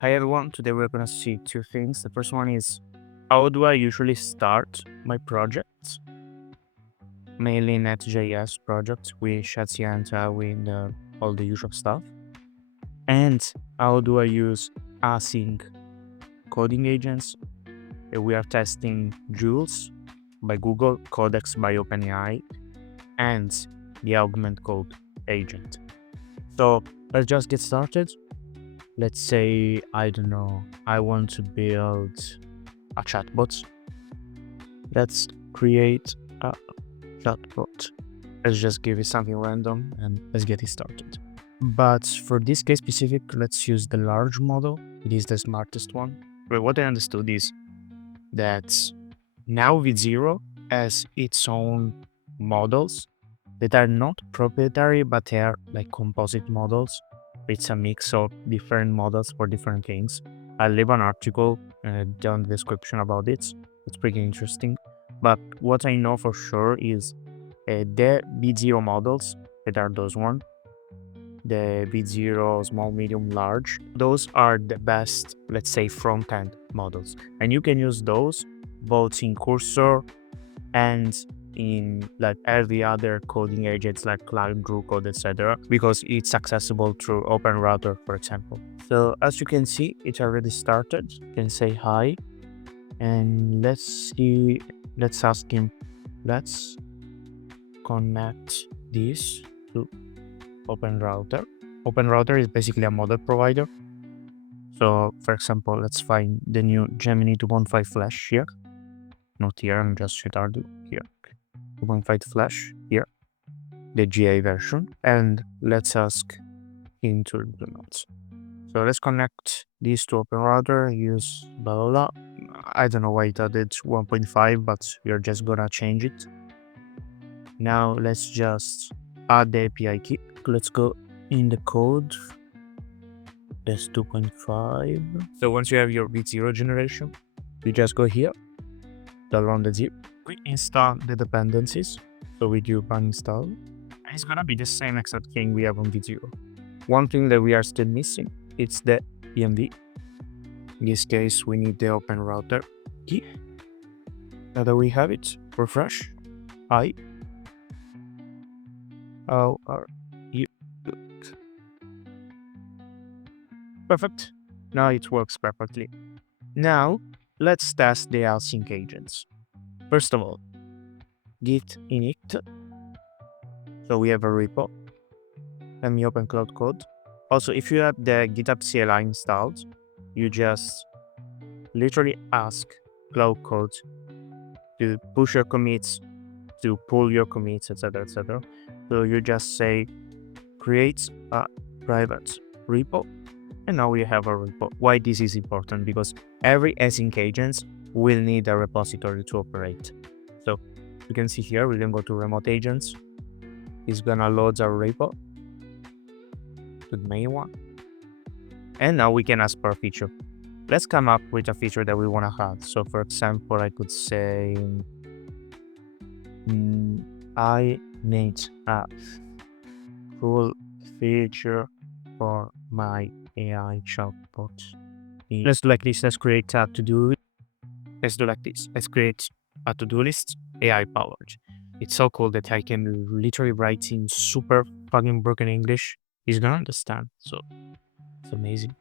Hi everyone, today we're gonna see two things. The first one is how do I usually start my projects? Mainly Net.js projects with Shadsi and with all the usual stuff. And how do I use aSync coding agents? We are testing Jules by Google, Codex by OpenAI, and the Augment Code agent. So let's just get started. Let's say, I don't know, I want to build a chatbot. Let's create a chatbot. Let's just give it something random and let's get it started. But for this case specific, let's use the large model. It is the smartest one. But what I understood is that now V0 has its own models that are not proprietary, but they are like composite models. It's a mix of different models for different things. I'll leave an article down the description about it. It's pretty interesting. But what I know for sure is the V0 models, that are those one, the V0 small, medium, large, those are the best, let's say, front-end models. And you can use those both in Cursor and in like every other coding agents like Claude Code, etc., because it's accessible through OpenRouter, for example. So as you can see, it already started. You can say hi, and let's see. Let's ask him. Let's connect this to OpenRouter. OpenRouter is basically a model provider. So, for example, let's find the new Gemini 2.5 Flash here. Not here, I'm just retarded here. 2.5 Flash here, the GA version, and let's ask him to implement. So let's connect these to OpenRouter, use blah blah blah. I don't know why it added 1.5, but we're just gonna change it. Now let's just add the API key. Let's go in the code. That's 2.5. So once you have your V0 generation, you just go here, download the zip, we install the dependencies. So we do uninstall, and it's gonna be the same exact thing we have on V0. One thing that we are still missing, it's the env. In this case, we need the OpenRouter key. Now that we have it, refresh. Hi. How are you? Perfect. Now it works perfectly. Now, let's test the aSync agents. First of all, git init. So we have a repo. Let me open Claude Code. Also, if you have the GitHub CLI installed, you just literally ask Claude Code to push your commits, to pull your commits, etc., etc. So you just say create a private repo, and now we have a repo. Why this is important? Because every async agent will need a repository to operate. So you can see here, we can go to remote agents. It's gonna load our repo to the main one. And now we can ask for a feature. Let's come up with a feature that we want to have. So for example, I could say, I need a cool feature for my AI chatbot. Let's do like this. Let's create a to-do. Let's do like this. Let's create a to-do list, AI powered. It's so cool that I can literally write in super fucking broken English. He's gonna understand. So it's amazing.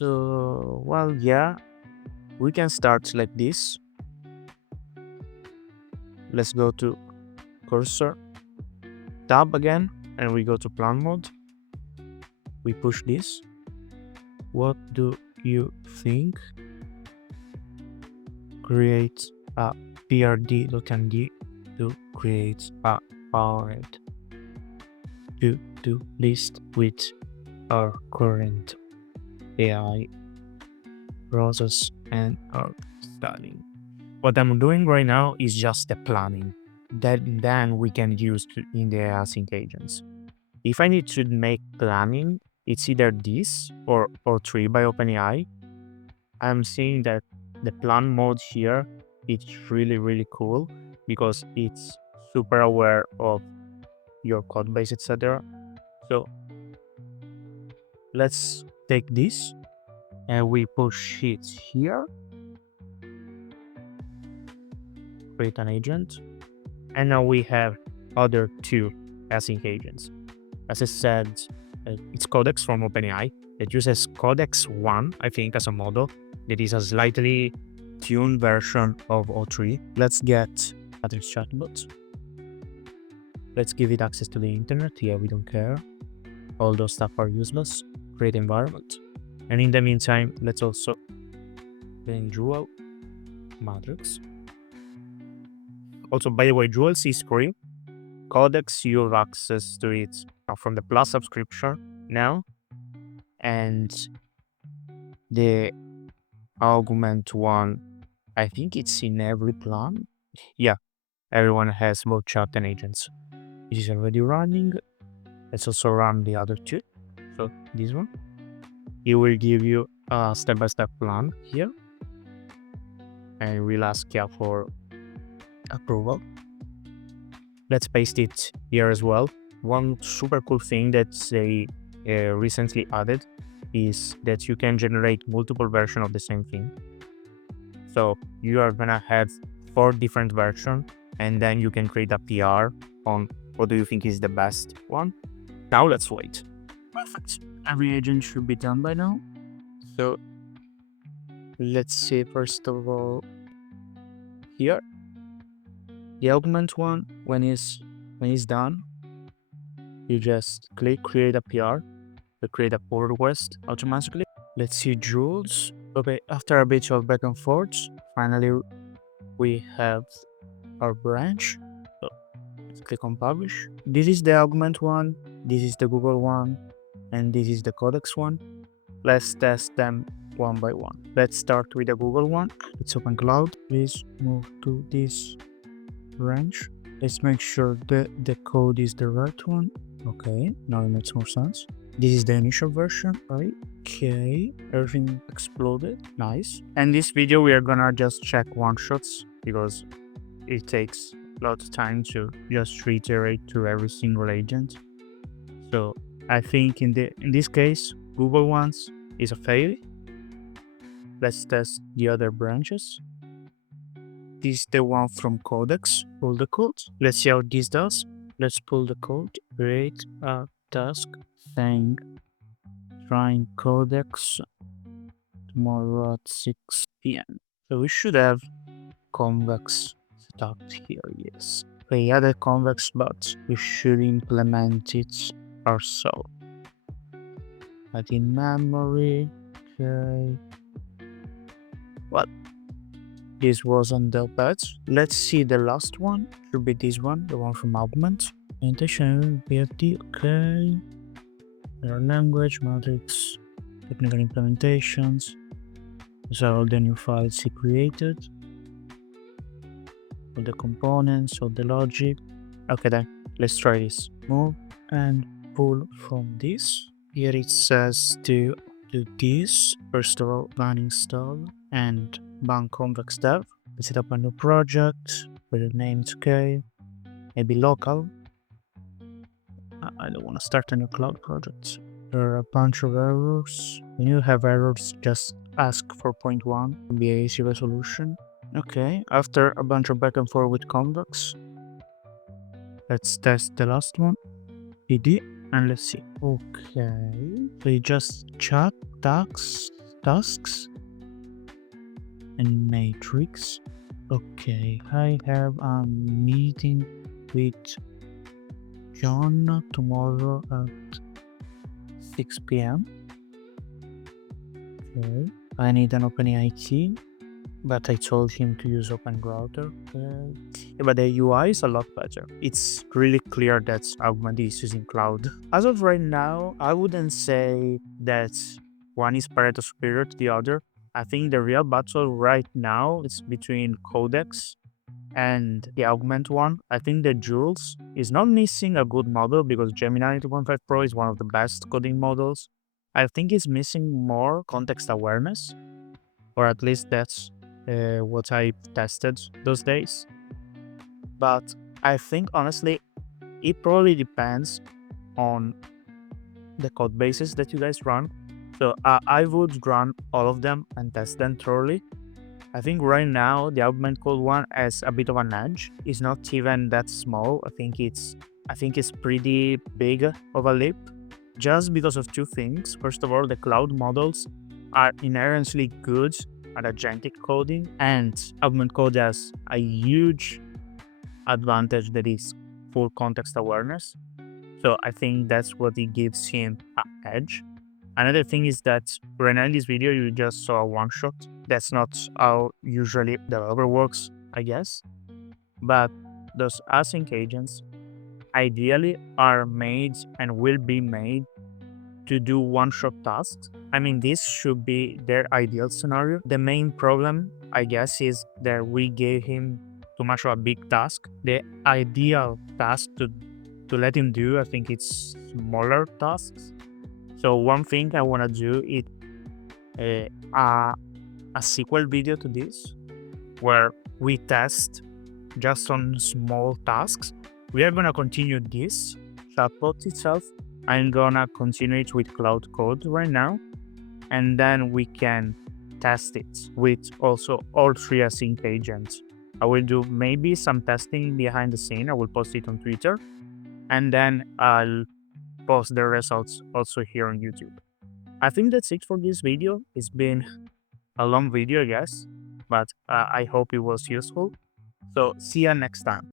So, well, yeah, we can start like this. Let's go to cursor, tab again, and we go to plan mode. We push this. What do you think? Create a prd.md to create a powered to-do list with our current AI process and our studying. What I'm doing right now is just the planning that then we can use in the async agents. If I need to make planning, it's either this or 3 by OpenAI. I'm seeing that the plan mode here, it's really, really cool because it's super aware of your code base, etc. So let's take this and we push it here, create an agent, and now we have other two async agents. As I said, it's Codex from OpenAI. It uses Codex 1, I think, as a model. It is a slightly tuned version of O3. Let's get Matrix chatbot. Let's give it access to the internet. Yeah, we don't care. All those stuff are useless. Create environment. And in the meantime, let's also then Jewel Matrix. Also, by the way, Jewel sees screen. Codex, you have access to it from the Plus subscription now. And the Augment one, I think it's in every plan. Yeah, everyone has both chat and agents. It is already running. Let's also run the other two. So this one, it will give you a step-by-step plan here, and we'll ask you for approval. Let's paste it here as well. One super cool thing that they recently added is that you can generate multiple versions of the same thing. So you are gonna have 4 different versions, and then you can create a PR on what do you think is the best one. Now let's wait. Perfect. Every agent should be done by now. So let's see first of all here. The augment one, when it's done, you just click create a PR to create a pull request automatically. Let's see Jules. Okay, after a bit of back and forth, finally we have our branch. So let's click on publish. This is the augment one, this is the Google one, and this is the Codex one. Let's test them one by one. Let's start with the Google one. Let's open Cloud. Please move to this branch. Let's make sure that the code is the right one. Okay, now it makes more sense. This is the initial version, right? Okay, everything exploded. Nice. And this video we are gonna just check one-shots because it takes a lot of time to just reiterate to every single agent. So I think in this case, Google ones is a fail. Let's test the other branches. This is the one from Codex. Pull the code. Let's see how this does. Let's pull the code. Create a task saying trying Codex tomorrow at 6 p.m. So we should have convex set up here, yes. We added convex, but we should implement it ourselves. Add in memory, okay. Well, this wasn't that bad. Let's see the last one. Should be this one, the one from Augment. Orientation, BFD, okay. Error language, matrix, technical implementations. These are all the new files he created. All the components, all the logic. Okay then, let's try this. Move and pull from this. Here it says to do this. First of all, ban install and ban convex dev. Let's set up a new project with the name it's okay. Maybe local. I don't want to start a new cloud project. There are a bunch of errors. When you have errors, just ask for point 1. It'll be an easy resolution. Okay, after a bunch of back and forth with convex, let's test the last one. PD, and let's see. Okay, so you just chat tasks and matrix. Okay, I have a meeting with John tomorrow at 6 p.m. Okay, I need an OpenAI key, but I told him to use OpenRouter. Yeah, but the UI is a lot better. It's really clear that Augment is using cloud. As of right now, I wouldn't say that one is Pareto superior to the other. I think the real battle right now is between Codex and the Augment one. I think the Jules is not missing a good model because Gemini 2.5 Pro is one of the best coding models. I think it's missing more context awareness, or at least that's what I tested those days. But I think honestly, it probably depends on the code bases that you guys run. So I would run all of them and test them thoroughly. I think right now the Augment Code one has a bit of an edge. It's not even that small. I think it's pretty big of a leap, just because of two things. First of all, the cloud models are inherently good at agentic coding, and Augment Code has a huge advantage that is full context awareness. So I think that's what it gives him an edge. Another thing is that right now in this video, you just saw a one shot. That's not how usually developer works, I guess. But those async agents ideally are made and will be made to do one shot tasks. I mean, this should be their ideal scenario. The main problem, I guess, is that we gave him too much of a big task. The ideal task to let him do, I think it's smaller tasks. So one thing I want to do is a sequel video to this, where we test just on small tasks. We are gonna continue this chatbot itself. I'm gonna continue it with Claude Code right now, and then we can test it with also all three async agents. I will do maybe some testing behind the scene. I will post it on Twitter, and then I'll post the results also here on YouTube. I think that's it for this video. It's been a long video, I guess, but I hope it was useful. So see you next time.